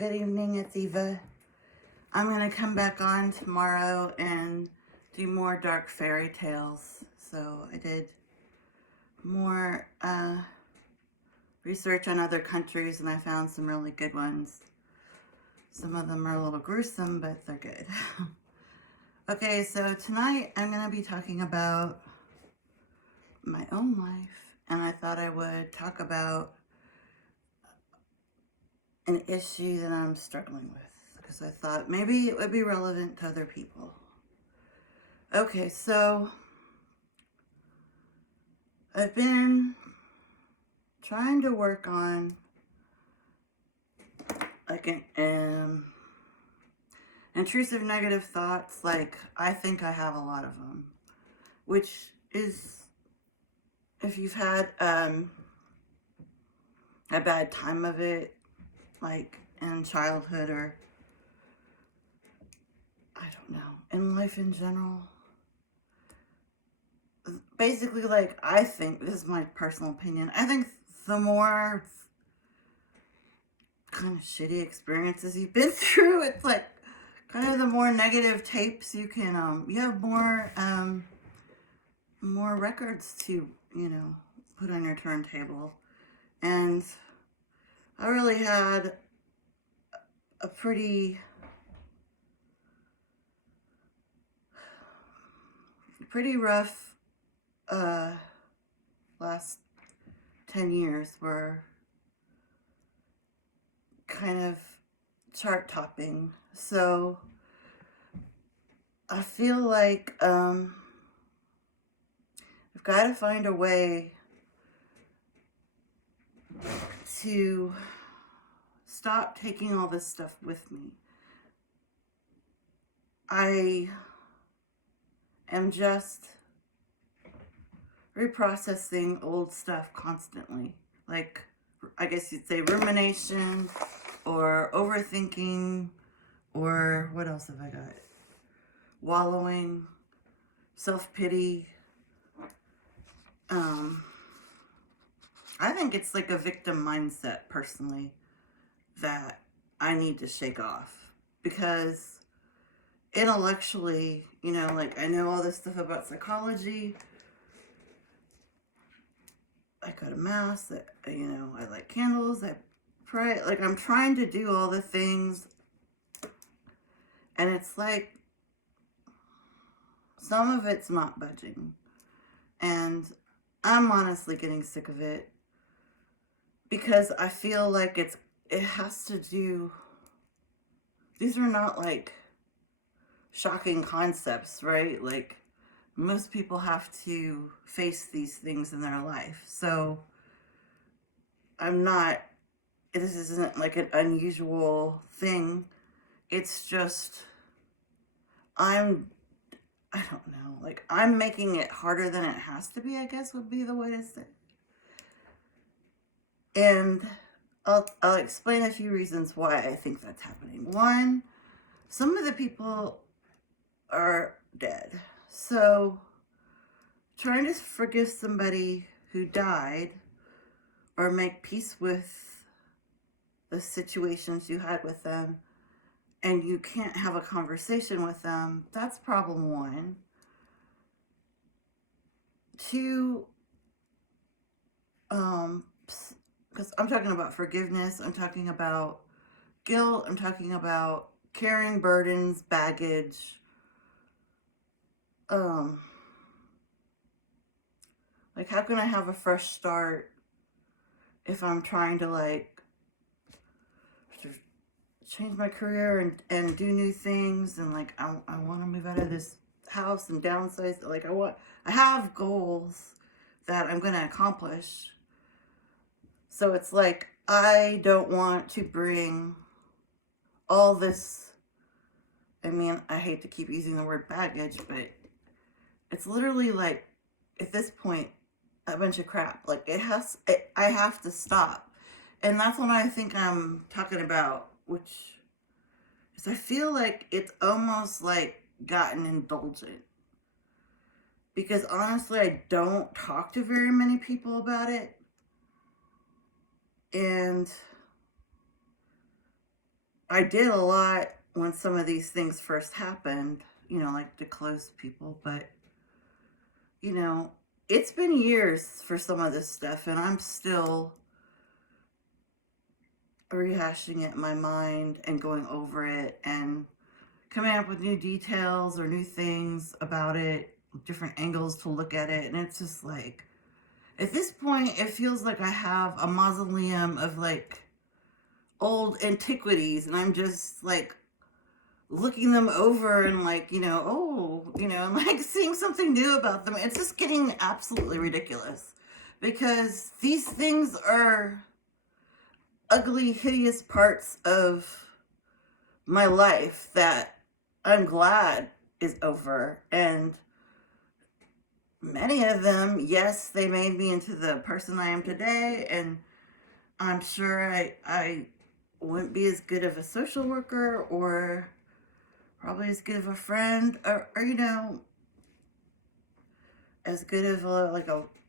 Good evening, it's Eva. I'm going to come back on tomorrow and do more dark fairy tales. So I did more research on other countries and I found some really good ones. Some of them are a little gruesome, but they're good. Okay, so tonight I'm going to be talking about my own life, and I thought I would talk about an issue that I'm struggling with because I thought maybe it would be relevant to other people. Okay, so I've been trying to work on like an intrusive negative thoughts. Like, I think I have a lot of them, which is, if you've had a bad time of it, like in childhood or I don't know, in life in general. Basically, like, I think, this is my personal opinion, I think the more kind of shitty experiences you've been through, it's like kind of the more negative tapes you can, you have more records to, put on your turntable. And I really had a pretty rough last 10 years were kind of chart topping. So I feel like I've got to find a way to stop taking all this stuff with me. I am just reprocessing old stuff constantly. Like, I guess you'd say rumination or overthinking, or what else have I got? Wallowing, self-pity. I think it's like a victim mindset, personally, that I need to shake off. Because intellectually, like, I know all this stuff about psychology. I go to mass, I light candles, I pray. Like, I'm trying to do all the things. And it's like, some of it's not budging. And I'm honestly getting sick of it. Because I feel like it has to do, these are not like shocking concepts, right? Like, most people have to face these things in their life. So this isn't like an unusual thing. It's just, I don't know, like, I'm making it harder than it has to be, I guess would be the way to say it. And I'll explain a few reasons why I think that's happening. One, some of the people are dead. So trying to forgive somebody who died or make peace with the situations you had with them, and you can't have a conversation with them, that's problem one. Two, because I'm talking about forgiveness, I'm talking about guilt, I'm talking about carrying burdens, baggage, like, how can I have a fresh start if I'm trying to, like, change my career and do new things, and like, I want to move out of this house and downsize. Like, I have goals that I'm going to accomplish. So it's like, I don't want to bring all this, I mean, I hate to keep using the word baggage, but it's literally like, at this point, a bunch of crap. Like, I have to stop. And that's what I think I'm talking about, which is, I feel like it's almost like gotten indulgent. Because honestly, I don't talk to very many people about it. And I did a lot when some of these things first happened, like to close people, but, you know, it's been years for some of this stuff, and I'm still rehashing it in my mind and going over it and coming up with new details or new things about it, different angles to look at it. And it's just like, at this point, it feels like I have a mausoleum of like old antiquities, and I'm just like looking them over and like, and like seeing something new about them. It's just getting absolutely ridiculous because these things are ugly, hideous parts of my life that I'm glad is over. And many of them, yes, they made me into the person I am today. And I'm sure I wouldn't be as good of a social worker or probably as good of a friend or as good of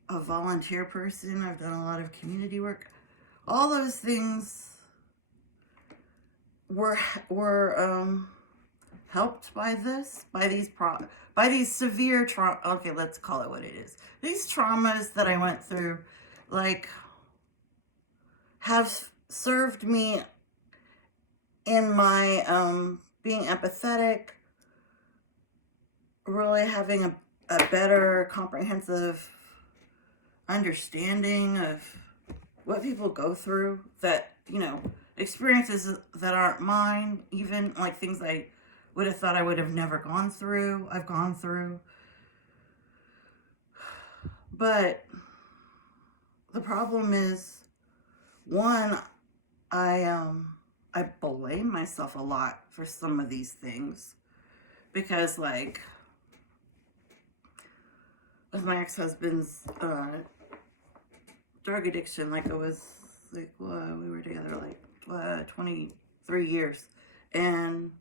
a volunteer person. I've done a lot of community work. All those things were helped by by these severe trauma. Okay, let's call it what it is. These traumas that I went through, like, have served me in my being empathetic, really having a better comprehensive understanding of what people go through, that experiences that aren't mine, even like things I would have thought I would have never gone through, I've gone through. But the problem is, one, I blame myself a lot for some of these things because, like, with my ex-husband's drug addiction, like, it was like, well, we were together like 23 years, and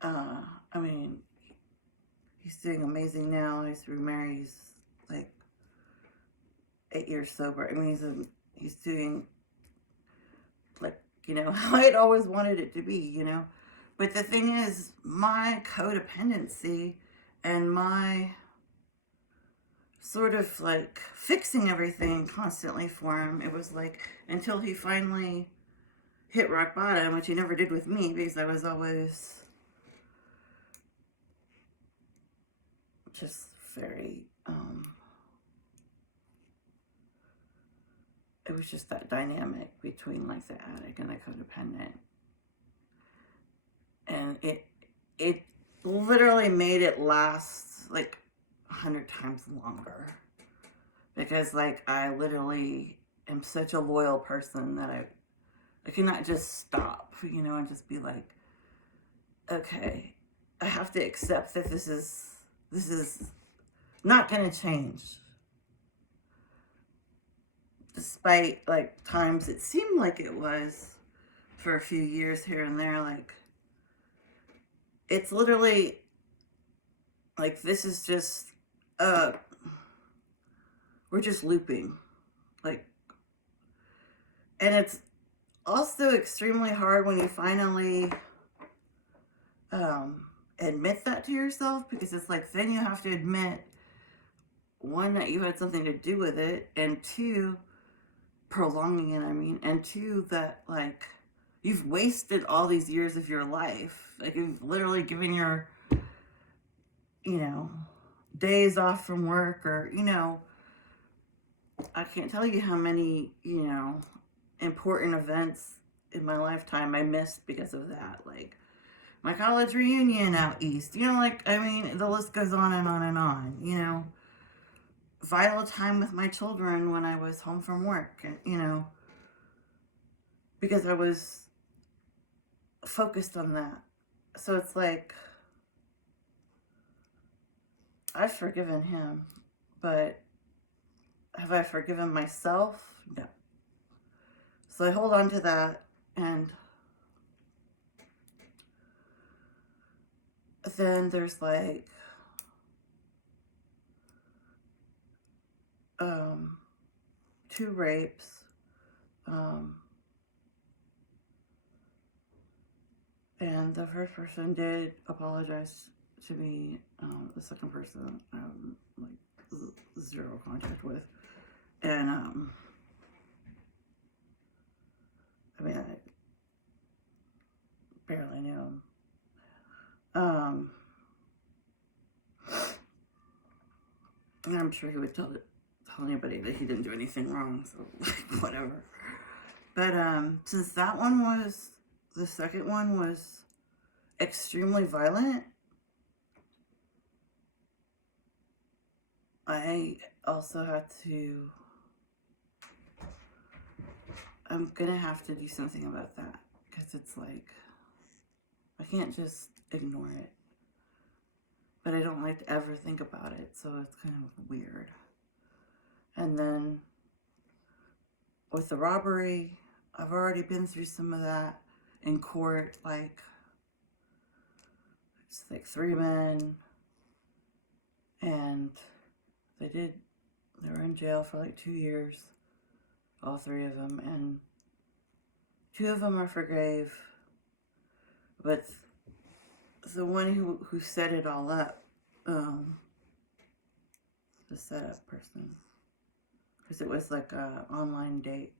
I mean, he's doing amazing now. He's remarried. He's like 8 years sober. I mean, he's doing like how I'd always wanted it to be. But the thing is, my codependency and my sort of like fixing everything constantly for him, it was like until he finally hit rock bottom, which he never did with me because I was always just very it was just that dynamic between like the addict and the codependent, and it literally made it last like 100 times longer because like I literally am such a loyal person that I cannot just stop, and just be like, okay, I have to accept that this is not going to change. Despite like times it seemed like it was for a few years here and there, like it's literally like this is just we're just looping, like, and it's also extremely hard when you finally admit that to yourself, because it's like then you have to admit, one, that you had something to do with it, and two, prolonging it, and two, that like you've wasted all these years of your life. Like you've literally given your days off from work, or I can't tell you how many important events in my lifetime I missed because of that. Like my college reunion out east, like, the list goes on and on and on. Vital time with my children when I was home from work, and because I was focused on that. So it's like I've forgiven him, but have I forgiven myself? No. So I hold on to that, and then there's like two rapes, And the first person did apologize to me. The second person, like zero contact with. And, I mean, I barely knew him. And I'm sure he would tell anybody that he didn't do anything wrong, so whatever. But since that one was, the second one was extremely violent, I also had to, I'm gonna have to do something about that, because it's like, I can't just ignore it. But I don't like to ever think about it, so it's kind of weird. And then with the robbery, I've already been through some of that in court, like, it's like 3 men, and they were in jail for like 2 years, all 3 of them, and 2 of them are for grave, but the one who set it all up, the setup person, because it was like a online date.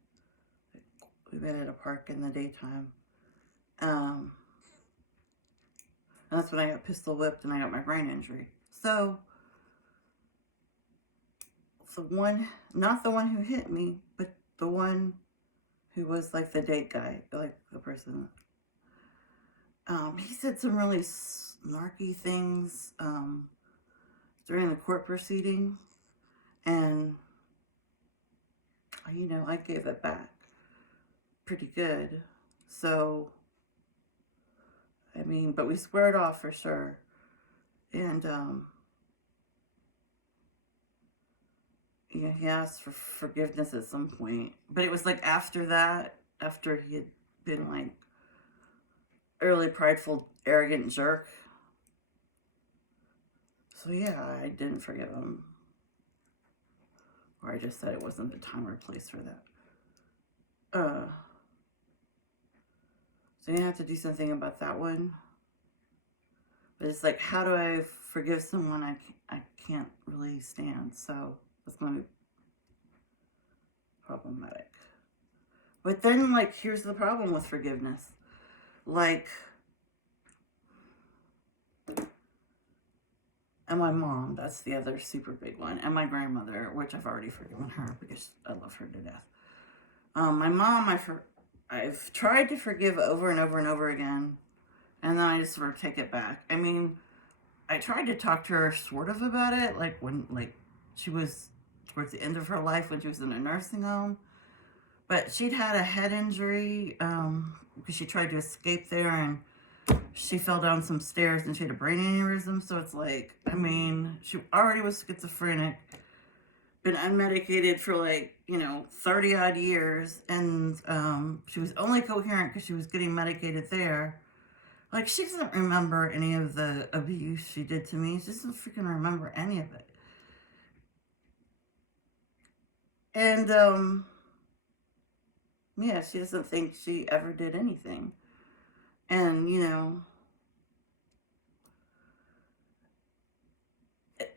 We met at a park in the daytime. And that's when I got pistol whipped and I got my brain injury. So, the one, not the one who hit me, but the one who was like the date guy, like the person. He said some really snarky things during the court proceeding, and you know, I gave it back pretty good. So, I mean, but we squared off for sure, and yeah, he asked for forgiveness at some point, but it was like after that, after he had been like early prideful, arrogant jerk. So yeah, I didn't forgive him. Or I just said it wasn't the time or place for that. So you have to do something about that one. But it's like, how do I forgive someone I can't really stand? So that's going to be problematic. But then, like, here's the problem with forgiveness. Like, and my mom, that's the other super big one. And my grandmother, which I've already forgiven her because I love her to death. My mom, I've tried to forgive over and over and over again. And then I just sort of take it back. I mean, I tried to talk to her sort of about it. Like when, like, she was towards the end of her life when she was in a nursing home. But she'd had a head injury because she tried to escape there and she fell down some stairs and she had a brain aneurysm. So it's like, I mean, she already was schizophrenic, been unmedicated for like, 30 odd years. And she was only coherent because she was getting medicated there. Like, she doesn't remember any of the abuse she did to me. She doesn't freaking remember any of it. And, yeah, she doesn't think she ever did anything. And,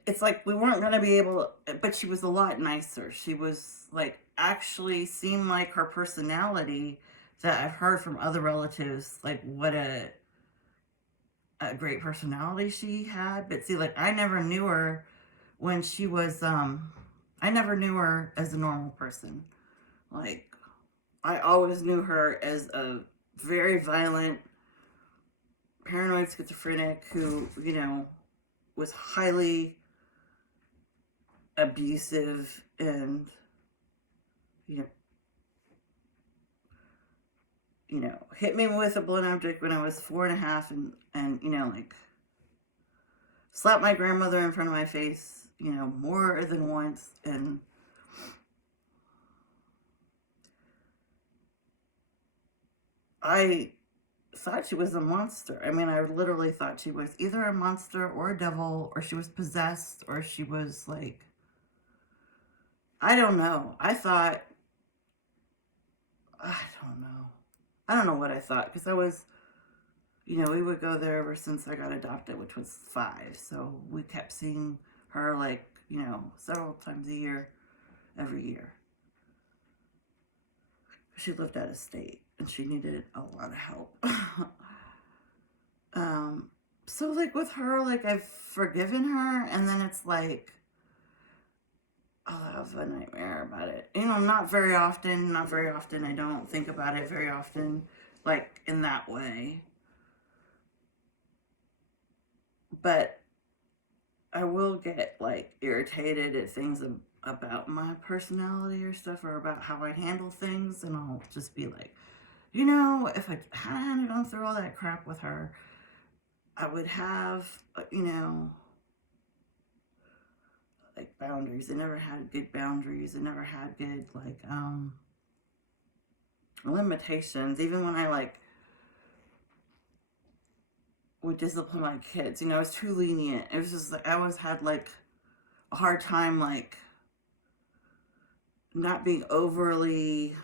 it's like we weren't going to be able to, but she was a lot nicer. She was, like, actually seemed like her personality that I've heard from other relatives, like, what a great personality she had. But see, like, I never knew her when she was, I never knew her as a normal person. Like, I always knew her as a very violent, paranoid schizophrenic who, was highly abusive and, hit me with a blunt object when I was 4.5 and like, slapped my grandmother in front of my face, more than once. And I thought she was a monster. I mean, I literally thought she was either a monster or a devil, or she was possessed, or she was like, I don't know. I don't know what I thought, because I was you know, we would go there ever since I got adopted, which was 5. So we kept seeing her like, you know, several times a year, every year. She lived out of state and she needed a lot of help. um, so like with her, like I've forgiven her, and then it's like I'll have a nightmare about it. You know, not very often, not very often. I don't think about it very often, like in that way. But I will get like irritated at things about my personality or stuff, or about how I handle things, and I'll just be like, you know, if I hadn't gone through all that crap with her, I would have, you know, like boundaries. I never had good boundaries. I never had good like limitations. Even when I like would discipline my kids, you know, I was too lenient. It was just like I always had like a hard time like not being overly.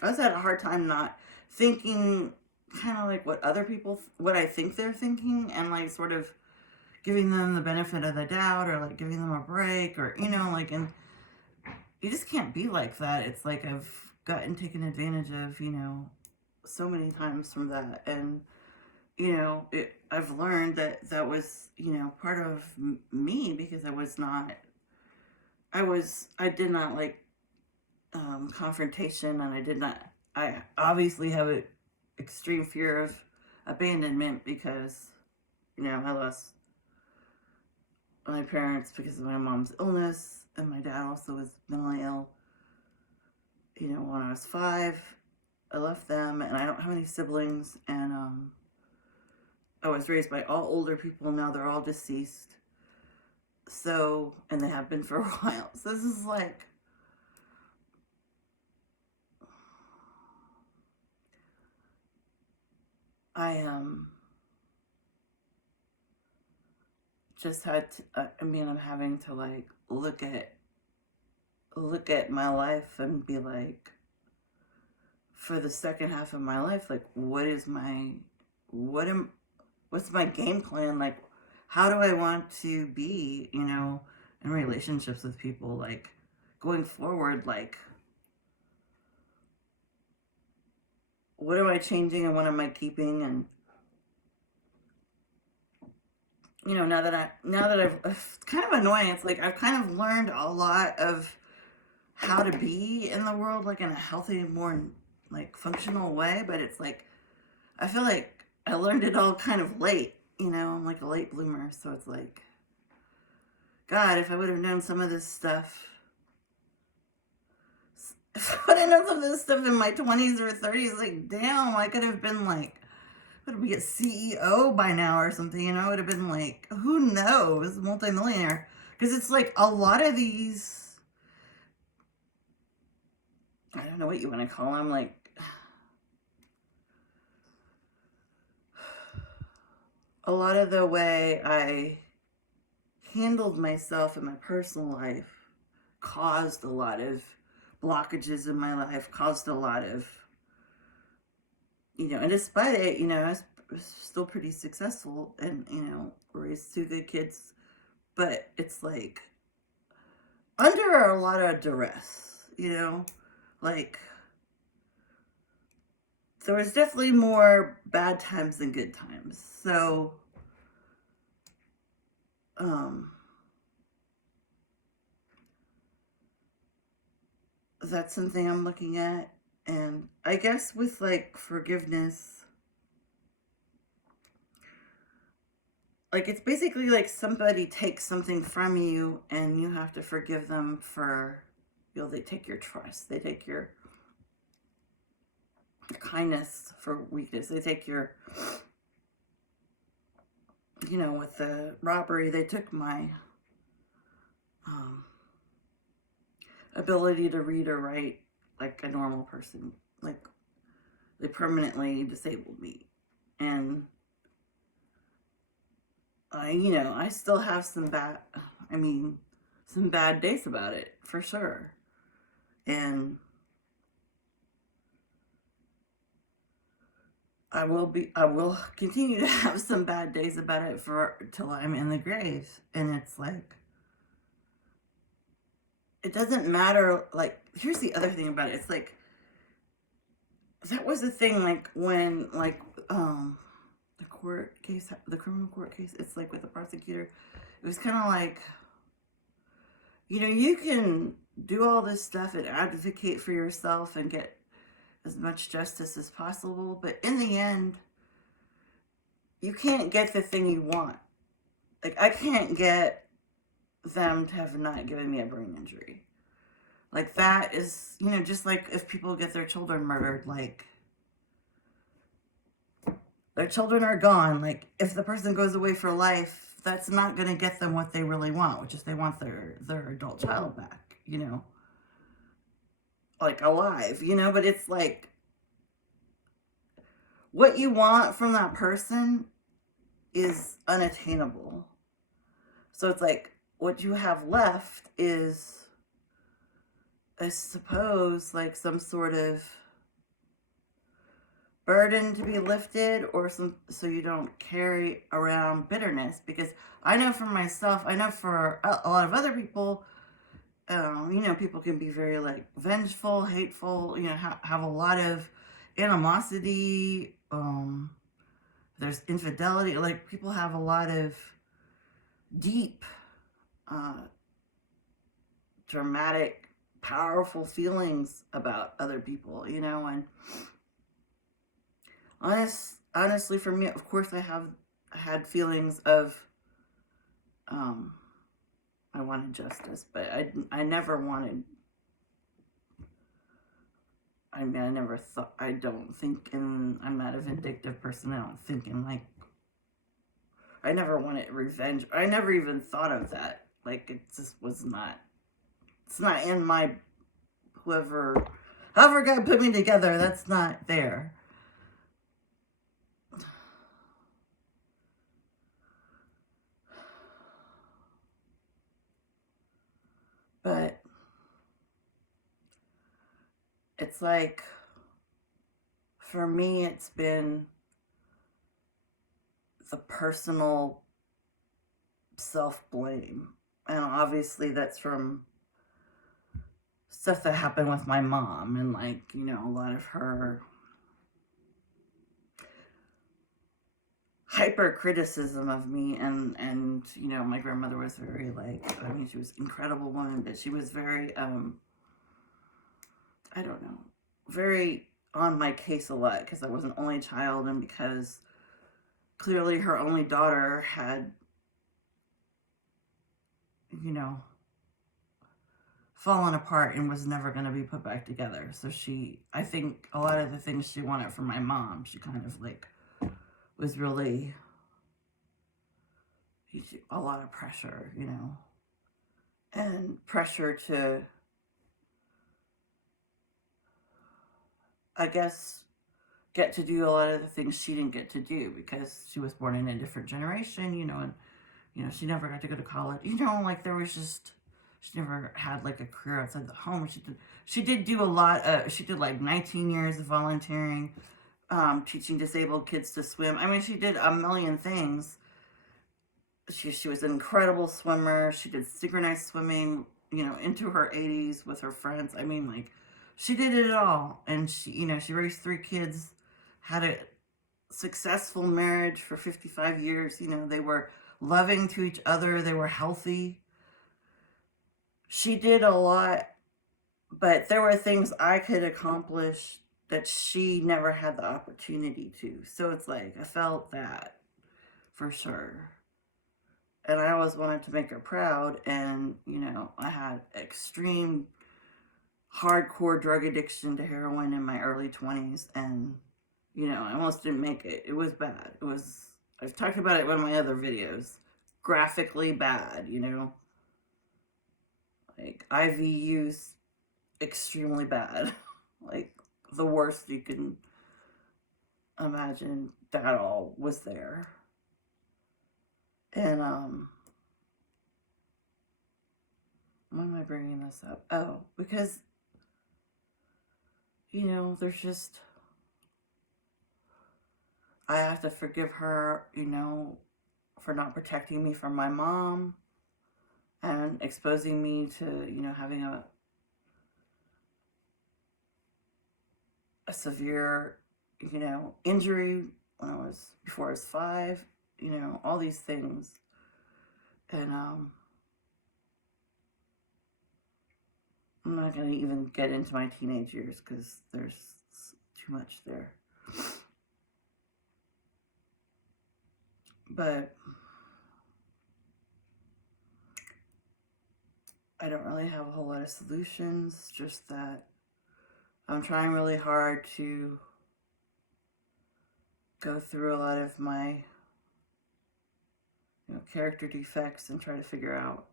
I always had a hard time not thinking kind of like what other people, what I think they're thinking, and like sort of giving them the benefit of the doubt, or like giving them a break, or you know, like, and you just can't be like that. It's like I've gotten taken advantage of, you know, so many times from that. And you know, I've learned that that was, you know, part of me, because I did not like confrontation, and I obviously have an extreme fear of abandonment, because, you know, I lost my parents because of my mom's illness, and my dad also was mentally ill. You know, when I was 5, I left them, and I don't have any siblings, and I was raised by all older people. Now they're all deceased. So, and they have been for a while. So this is like, I just had to, I mean, I'm having to like look at my life and be like, for the second half of my life, like, what am what's my game plan? Like, how do I want to be, you know, in relationships with people, like going forward? Like, what am I changing and what am I keeping? And you know, now that it's kind of annoying. It's like I've kind of learned a lot of how to be in the world, like in a healthy, more like functional way. But it's like I feel like I learned it all kind of late. You know, I'm like a late bloomer, so it's like, God, if I would have known some of this stuff, if I would have known some of this stuff in my 20s or 30s, like, damn, I could have been like, would be a CEO by now or something, you know? I would have been like, who knows, multimillionaire. Because it's like a lot of these, I don't know what you want to call them, like, a lot of the way I handled myself in my personal life caused a lot of blockages in my life, caused a lot of, you know, and despite it, you know, I was still pretty successful, and, you know, raised 2 good kids. But it's like under a lot of duress, you know? Like, there was definitely more bad times than good times. So, um, that's something I'm looking at. And I guess with like forgiveness, like it's basically like somebody takes something from you and you have to forgive them for, you know, they take your trust, they take your kindness for weakness, they take your, you know, with the robbery, they took my um, ability to read or write like a normal person. Like, they permanently disabled me. And you know, I still have I mean, some bad days about it, for sure. And I will continue to have some bad days about it for till I'm in the grave. And it's like, it doesn't matter. Like, here's the other thing about it. It's like, that was the thing, like, when, like, the court case, the criminal court case, it's like with the prosecutor, it was kind of like, you can do all this stuff and advocate for yourself and get as much justice as possible, but in the end, you can't get the thing you want. Like, I can't get them to have not given me a brain injury. Like, that is, just like if people get their children murdered, like, their children are gone. Like, if the person goes away for life, that's not going to get them what they really want, which is they want their adult child back, like alive, but it's like, what you want from that person is unattainable. So it's like, what you have left is, I suppose, like some sort of burden to be lifted, or so you don't carry around bitterness. Because I know for myself, I know for a lot of other people, people can be very like vengeful, hateful, have a lot of animosity. There's infidelity. Like, people have a lot of deep, dramatic, powerful feelings about other people, and honestly, for me, of course, I had feelings of, I wanted justice, but I never wanted, I mean, I never thought, I don't think I'm not a vindictive person. I don't think in like, I never wanted revenge. I never even thought of that. Like, it just was not, it's not in my, however God put me together, that's not there. But it's like, for me, it's been the personal self-blame. And obviously that's from stuff that happened with my mom, and like, a lot of her hyper criticism of me, and my grandmother was very like, I mean, she was an incredible woman, but she was very I don't know, very on my case a lot, because I was an only child, and because clearly her only daughter had, fallen apart and was never going to be put back together. So I think a lot of the things she wanted from my mom, she kind of like was really a lot of pressure, and pressure to, I guess, get to do a lot of the things she didn't get to do because she was born in a different generation, and, she never got to go to college. Like, there was just, she never had like a career outside the home. She did do a lot. She did like 19 years of volunteering, teaching disabled kids to swim. I mean, she did a million things. She was an incredible swimmer. She did synchronized swimming, into her 80s with her friends. I mean, like, she did it all. And she raised 3 kids, had a successful marriage for 55 years. They were loving to each other. They were healthy. She did a lot, but there were things I could accomplish that she never had the opportunity to. So it's like, I felt that for sure. And I always wanted to make her proud. And, I had extreme, hardcore drug addiction to heroin in my early 20s. And, I almost didn't make it. It was bad. I've talked about it in one of my other videos. Graphically bad, Like, IV use, extremely bad. Like, the worst you can imagine. That all was there. And why am I bringing this up? Oh, because there's just, I have to forgive her, for not protecting me from my mom and exposing me to, having a severe, injury before I was 5, all these things. And I'm not going to even get into my teenage years because there's too much there. But I don't really have a whole lot of solutions, just that I'm trying really hard to go through a lot of my character defects and try to figure out,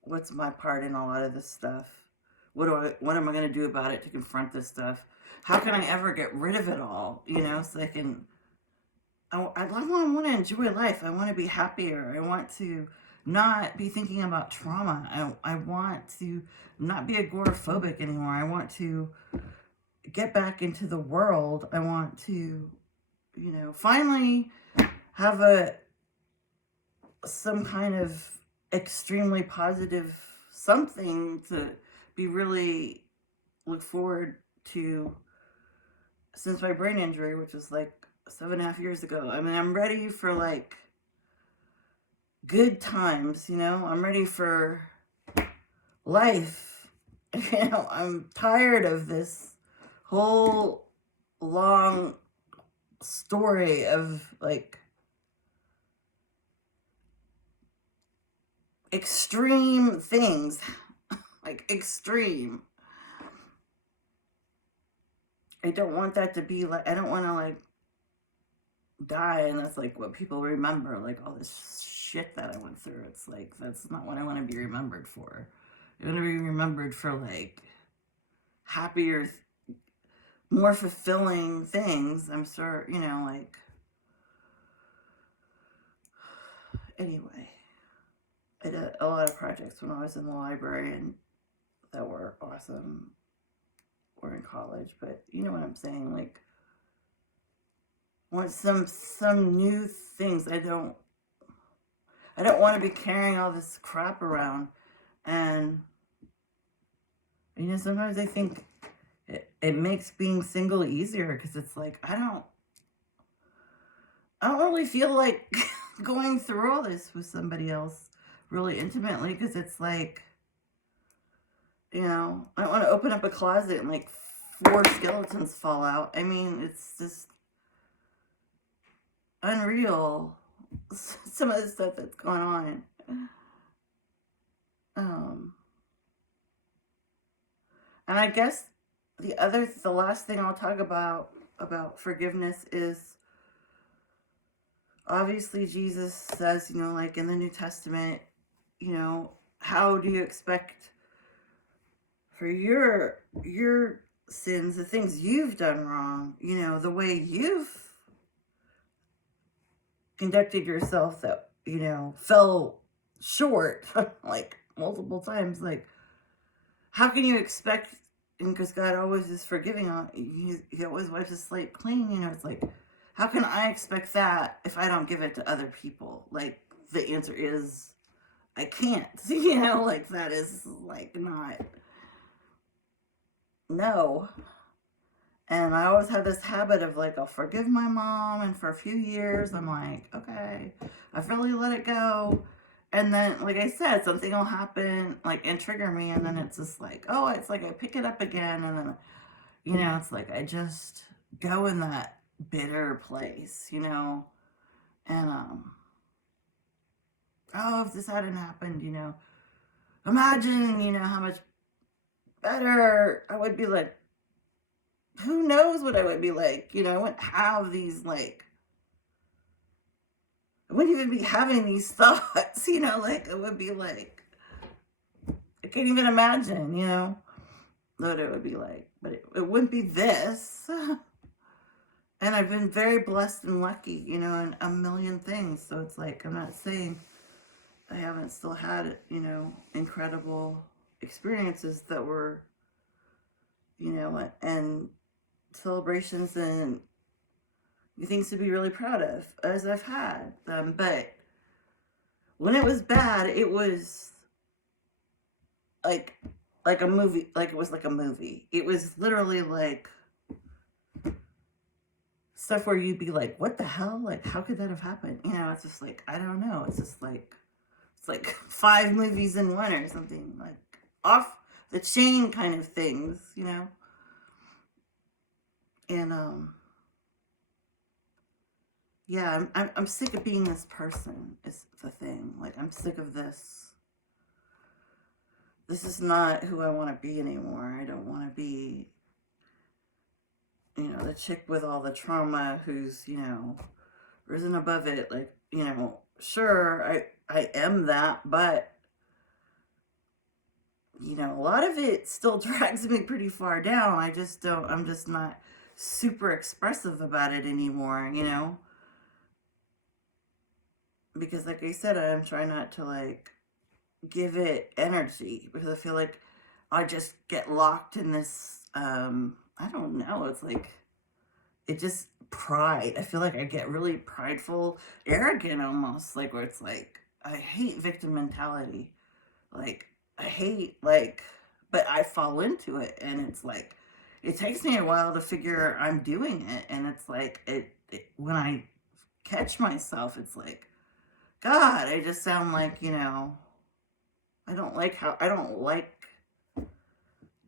what's my part in a lot of this stuff. What am I going to do about it to confront this stuff? How can I ever get rid of it all, so I can, I want to enjoy life. I want to be happier. I want to not be thinking about trauma. I want to not be agoraphobic anymore. I want to get back into the world. I want to, finally have some kind of extremely positive something to be really look forward to since my brain injury, which was like 7.5 years ago. I mean, I'm ready for like good times, I'm ready for life. I'm tired of this whole long story of like extreme things. Like extreme. I don't want that to be like, I don't want to like die and that's like what people remember, like all this shit that I went through. It's like, that's not what I want to be remembered for. I want to be remembered for like happier, more fulfilling things. I'm sure, like, anyway, I did a lot of projects when I was in the library and that were awesome, or in college, but you know what I'm saying, like, I want some new things. I don't want to be carrying all this crap around. And sometimes I think it makes being single easier, because it's like I don't really feel like going through all this with somebody else really intimately, because it's like, I don't want to open up a closet and like 4 skeletons fall out. I mean, it's just unreal, some of the stuff that's going on. And I guess the last thing I'll talk about forgiveness is, obviously Jesus says, like in the New Testament, how do you expect for your sins, the things you've done wrong, the way you've conducted yourself that, fell short, like multiple times, like, how can you expect, and because God always is forgiving, he always wipes his slate clean, it's like, how can I expect that if I don't give it to other people? Like, the answer is, I can't, like, that is, like, not, no. And I always had this habit of, like, I'll forgive my mom, and for a few years, I'm like, okay, I've really let it go. And then, like I said, something will happen, like, and trigger me, and then it's just like, oh, it's like I pick it up again, and then, it's like I just go in that bitter place, and, oh, if this hadn't happened, imagine, how much better I would be, like, who knows what I would be like, I wouldn't have these, like, I wouldn't even be having these thoughts, like, it would be like, I can't even imagine, what it would be like, but it wouldn't be this. And I've been very blessed and lucky, in a million things. So it's like, I'm not saying I haven't still had, incredible experiences that were, and celebrations and things to be really proud of, as I've had them. But when it was bad, it was like like a movie. Like it was like a movie. It was literally like stuff where you'd be like, "What the hell? Like, how could that have happened?" You know, it's just like I don't know. It's like 5 movies in one or something, like off the chain kind of things, you know. And yeah, I'm sick of being this person. Is the thing. Like I'm sick of this. This is not who I want to be anymore. I don't want to be, the chick with all the trauma who's, risen above it. Like, sure, I am that, but a lot of it still drags me pretty far down. I'm just not super expressive about it anymore, because like I said, I'm trying not to like give it energy because I feel like I just get locked in this, I don't know, it's like, it just pride. I feel like I get really prideful, arrogant almost, like where it's like, I hate victim mentality. Like, I hate, like, but I fall into it, and it's like, it takes me a while to figure I'm doing it, and it's like, when I catch myself, it's like, God, I just sound like, I don't like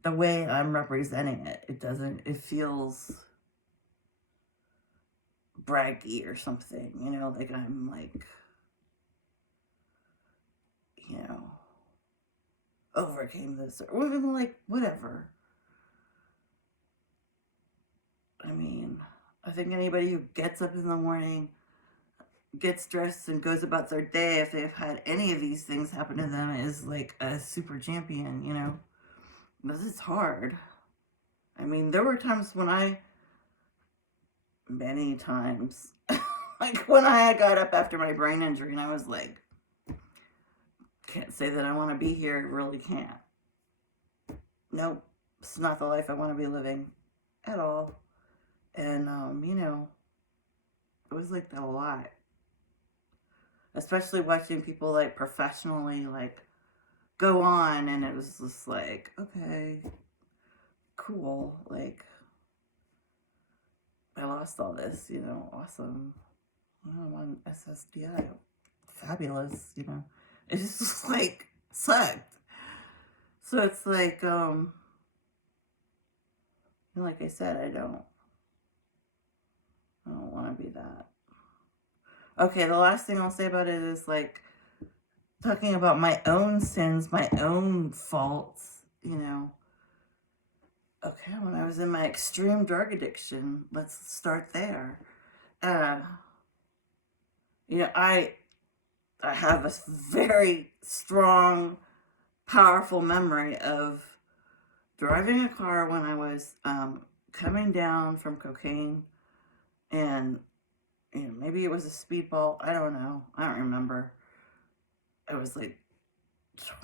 the way I'm representing it. It feels braggy or something, like I'm like, you know, overcame this, or even like, whatever. I mean, I think anybody who gets up in the morning, gets dressed, and goes about their day, if they've had any of these things happen to them, is like a super champion, Because it's hard. I mean, there were times many times, like when I got up after my brain injury and I was like, can't say that I want to be here, really can't. Nope, it's not the life I want to be living at all. And, it was like that a lot. Especially watching people like professionally like go on, and it was just like, okay, cool. Like, I lost all this, awesome. I'm on SSDI. Fabulous, It's just like sucked. So it's like, like I said, I don't want to be that. Okay, the last thing I'll say about it is like talking about my own sins, my own faults, Okay, when I was in my extreme drug addiction, let's start there. Uh, I have a very strong, powerful memory of driving a car when I was coming down from cocaine, and maybe it was a speedball. I don't know. I don't remember. I was like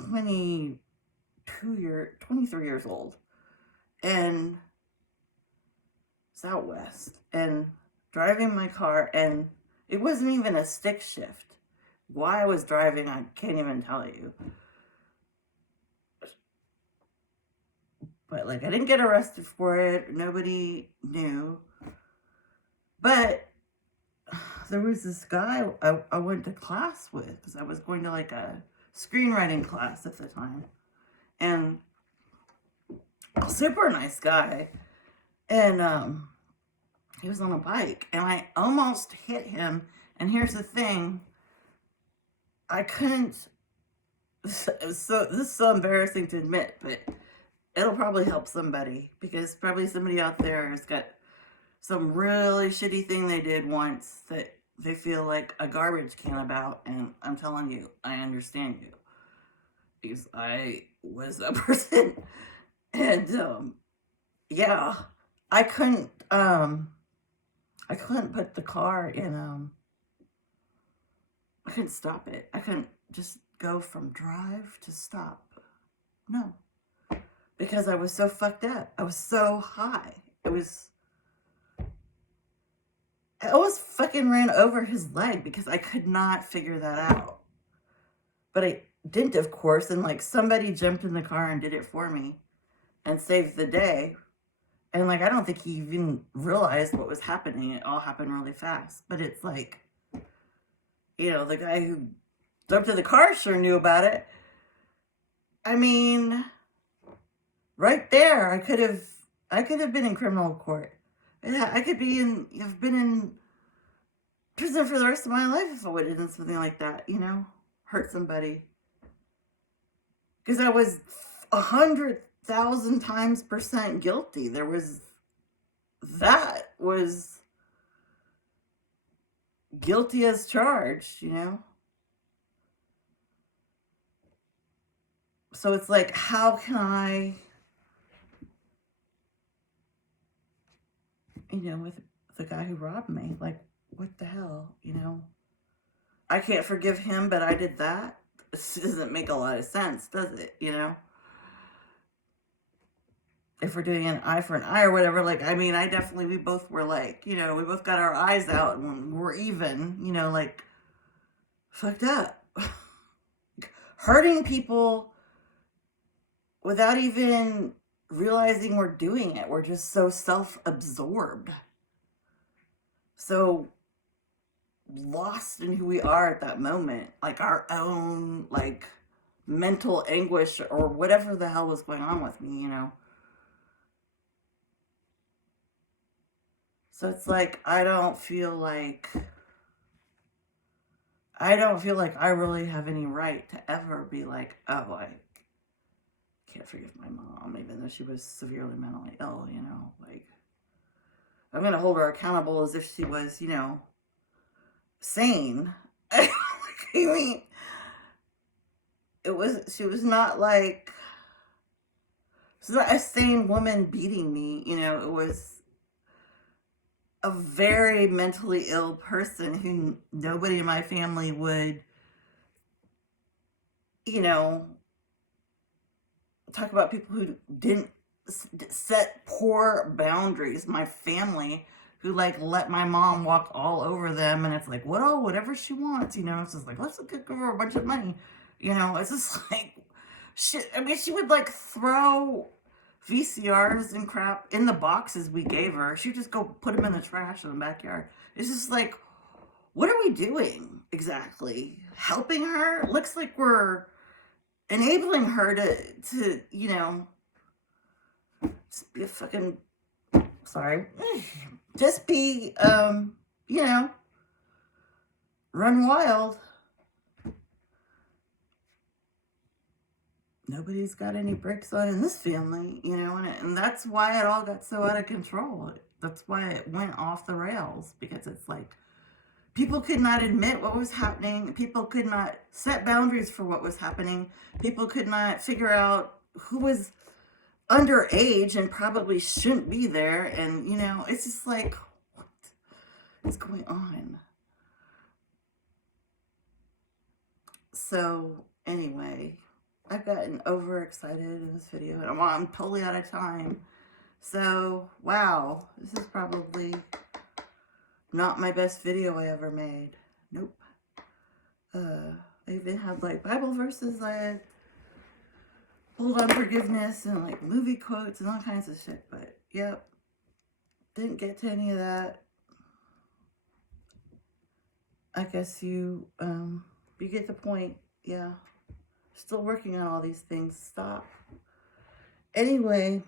23 years old, and it's out west, and driving my car, and it wasn't even a stick shift. Why I was driving, I can't even tell you. But like, I didn't get arrested for it. Nobody knew. But there was this guy I went to class with, because I was going to like a screenwriting class at the time, and a super nice guy, and he was on a bike, and I almost hit him. And here's the thing, I couldn't. This is so embarrassing to admit, but it'll probably help somebody, because probably somebody out there has got some really shitty thing they did once that they feel like a garbage can about. And I'm telling you, I understand you, because I was that person. And yeah, I couldn't put the car in I couldn't stop it. I couldn't just go from drive to stop. No, because I was so fucked up. I was so high. It was I almost fucking ran over his leg because I could not figure that out. But I didn't, of course, and like somebody jumped in the car and did it for me and saved the day. And like, I don't think he even realized what was happening. It all happened really fast. But it's like, you know, the guy who jumped in the car sure knew about it. I mean, right there, I could have been in criminal court. I could have been in prison for the rest of my life if I would have done something like that, you know, hurt somebody. Because I was 100,000 times percent guilty. That was guilty as charged, you know. So it's like, how can I, you know, with the guy who robbed me, like, what the hell, you know? I can't forgive him, but I did that. This doesn't make a lot of sense, does it, you know? If we're doing an eye for an eye or whatever, like, I mean, we both were like, you know, we both got our eyes out and we're even, you know, like, fucked up. Hurting people without even realizing we're doing it. We're just so self-absorbed. So lost in who we are at that moment. Like our own, like, mental anguish or whatever the hell was going on with me, you know. So it's like, I don't feel like I really have any right to ever be like, oh, I can't forgive my mom, even though she was severely mentally ill, you know. Like, I'm going to hold her accountable as if she was, you know, sane. I mean, she was not like, she's not a sane woman beating me, you know. It was a very mentally ill person who nobody in my family would, you know, talk about people who didn't set poor boundaries. My family who like let my mom walk all over them, and it's like, whatever she wants, you know. It's just like, let's give her a bunch of money, you know. It's just like shit. I mean, she would like throw VCRs and crap in the boxes we gave her. She'd just go put them in the trash in the backyard. It's just like, what are we doing exactly? Helping her? Looks like we're enabling her to you know, just be a fucking, sorry, just be, you know, run wild. Nobody's got any brakes on in this family, you know, and that's why it all got so out of control. That's why it went off the rails, because it's like, people could not admit what was happening. People could not set boundaries for what was happening. People could not figure out who was underage and probably shouldn't be there. And, you know, it's just like, what is going on? So, anyway, I've gotten overexcited in this video, and I'm totally out of time. So, wow, this is probably not my best video I ever made. Nope. I even had like Bible verses I had pulled on forgiveness and like movie quotes and all kinds of shit. But yep, didn't get to any of that. I guess you get the point. Yeah, still working on all these things. Stop. Anyway,